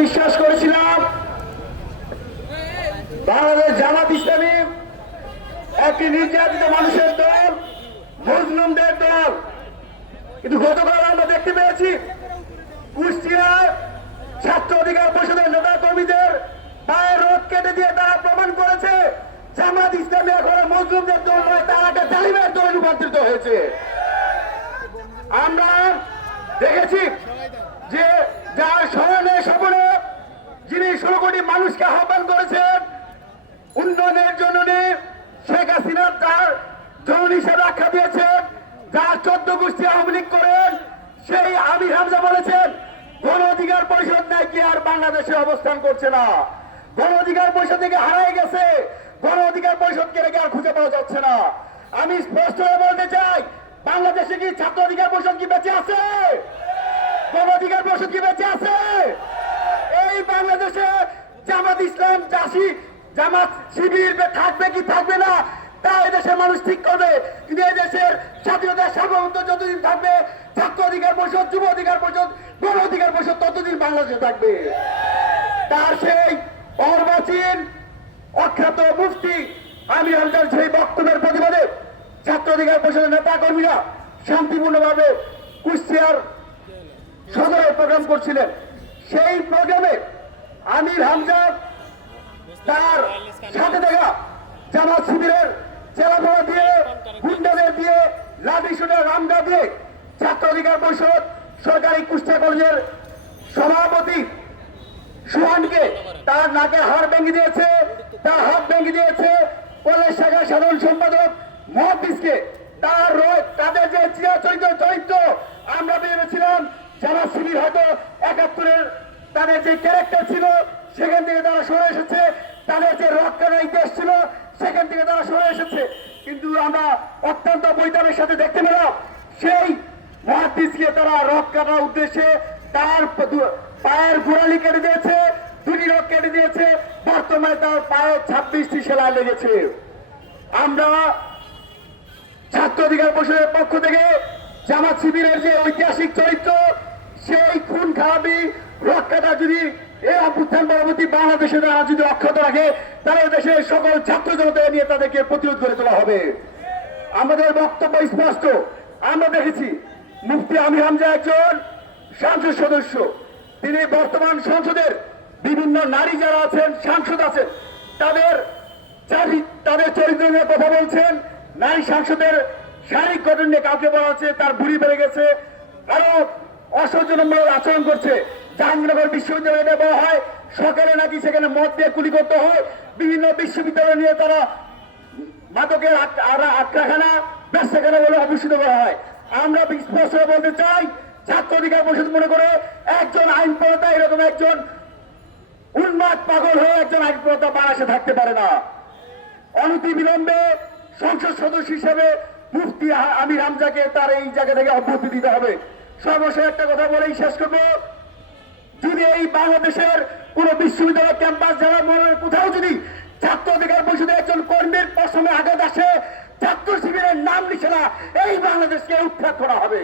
বিশ্বাস করেছিলাম বাংলাদেশ জামাত ইসলামী একটি নির্যাতিত মানুষের দল, মজলুমদের দল। কিন্তু গতকাল আমরা দেখতে পেয়েছি কুষ্টিয়ায় ছাত্র অধিকার পরিষদের নেতা কর্মীদের পায়ের রোদ কেটে দিয়ে তারা প্রমাণ করেছে জামাত ইসলামী এখন মজলুমদের দল নয়, তারা একটা জালিমের দলে রূপান্তরিত হয়েছে। আমরা দেখেছি যে যার স্মরণে স্বপনে যিনি 16 কোটি মানুষকে আহ্বান করেছেন উন্নয়নের জন্য, শেখ হাসিনা তার জননী হিসেবে আখ্যা দিয়েছেন, যার 14 গোষ্ঠী আওয়ামী লীগ করেন, সেই আমির হামজা বলেছেন গণ অধিকার পরিষদ নাকি আর বাংলাদেশে অবস্থান করছে না, গণ অধিকার পরিষদ থেকে হারাই গেছে, গণ অধিকার পরিষদকে রেখে আর খুঁজে পাওয়া যাচ্ছে না। আমি স্পষ্ট বলতে চাই, বাংলাদেশে কি ছাত্র অধিকার পরিষদ কি বেঁচে আছে? গণ অধিকার পরিষদ কি বেঁচে আছে? এই বাংলাদেশে জামাত ইসলাম, জামাত শিবির থাকবে কি থাকবে না তা এদেশের মানুষ ঠিক করবে। কিন্তু এই দেশের স্বাধীনতার সার্বভৌমত্ব যতদিন থাকবে, ছাত্র অধিকার পরিষদ, যুব অধিকার পরিষদ, গণ অধিকার পরিষদ ততদিন বাংলাদেশে থাকবে। তার সেই অর্বাচীন অখ্যাত মুফতি আমির হামজার সেই বক্তব্যের প্রতিবাদে ছাত্র অধিকার পরিষদের নেতা কর্মীরা শান্তিপূর্ণভাবে কুষ্টিয়ার সদরে প্রোগ্রাম করছিলেন। সেই প্রোগ্রামে আমির হামজা তার সাথে দেখা জামাত শিবিরের চেলাফেলা দিয়ে, গুন্ডাদের দিয়ে, লাঠি শুনে রামদা দিয়ে ছাত্র অধিকার পরিষদ সরকারি কুষ্টিয়া কলেজের সভাপতি সুহানকে তার নাকের হাড় ভেঙে দিয়েছে, তার হাত ভেঙে দিয়েছে। কলেজ শাখার সাধারণ সম্পাদক মহাদিসকে তাদের যে চিরাচরিত চরিত্র, আমরা ভেবেছিলাম জামাত শিবির হয়তো 71-এর তাদের যে ক্যারেক্টার ছিল সেখান থেকে তারা সরে এসেছে, তাদের যে রক্ষার ইতিহাস ছিল সেখান থেকে তারা সরে এসেছে। কিন্তু আমরা অত্যন্ত বৈতামের সাথে দেখতে পেলাম সেই মহাদিসকে তারা রক কাটার উদ্দেশ্যে তার পায়ের গোড়ালি কেটে দিয়েছে, দুটি রক কেটে দিয়েছে। বর্তমানে তার পায়ে 26টি সেলাই লেগেছে। আমরা ছাত্র অধিকার পরিষদের পক্ষ থেকে জামাত শিবিরের যে ঐতিহাসিক চরিত্র, সেই খুন খারাপি রক্ষাটা যদি এই অভ্যুত্থান পরবর্তী বাংলাদেশে তারা যদি অক্ষত রাখে, তাহলে দেশের সকল ছাত্র জনতা নিয়ে তাদেরকে প্রতিরোধ করে তোলা হবে। আমাদের বক্তব্য স্পষ্ট। আমরা দেখেছি মুফতি আমির হামজা একজন সংসদ সদস্য, তিনি বর্তমান সংসদের বিভিন্ন নারী যারা আছেন, সাংসদ আছেন, তাদের চরিত্র নিয়ে কথা বলছেন। নারী সাংসদের শারীরিক গঠন নিয়ে কাউকে বলা হচ্ছে তার বুড়ি বেড়ে গেছে, আরো অসৌজন্যমূলক আচরণ করছে। জাহাঙ্গীরনগর বিশ্ববিদ্যালয়ে বলা হয় সকালে নাকি সেখানে মদ দিয়ে কুলি করতে হয়। বিভিন্ন বিশ্ববিদ্যালয় নিয়ে তারা মাদকের আটকাখানা, ব্যবসাখানা বলে অভিষিত করা হয়। আমরা স্পষ্ট বলতে চাই, ছাত্র অধিকার পরিষদ মনে করে একজন আইন প্রণেতা এরকম একজন উন্মাদ পাগল হয়ে একজন আইন প্রণেতা বাংলাদেশে থাকতে পারে না। অনতি বিলম্বে সংসদ সদস্য হিসেবে মুফতি আমির হামজাকে তার এই জায়গা থেকে অব্যাহতি দিতে হবে। সর্বশেষ একটা কথা বলেই শেষ করবো, যদি এই বাংলাদেশের কোন বিশ্ববিদ্যালয় ক্যাম্পাস যারা কোথাও যদি ছাত্র অধিকার পরিষদের একজন কর্মীর পশ্চিমে আঘাত আসে, ছাত্র শিবিরের নাম নিশানা এই বাংলাদেশকে উৎখাত করা হবে।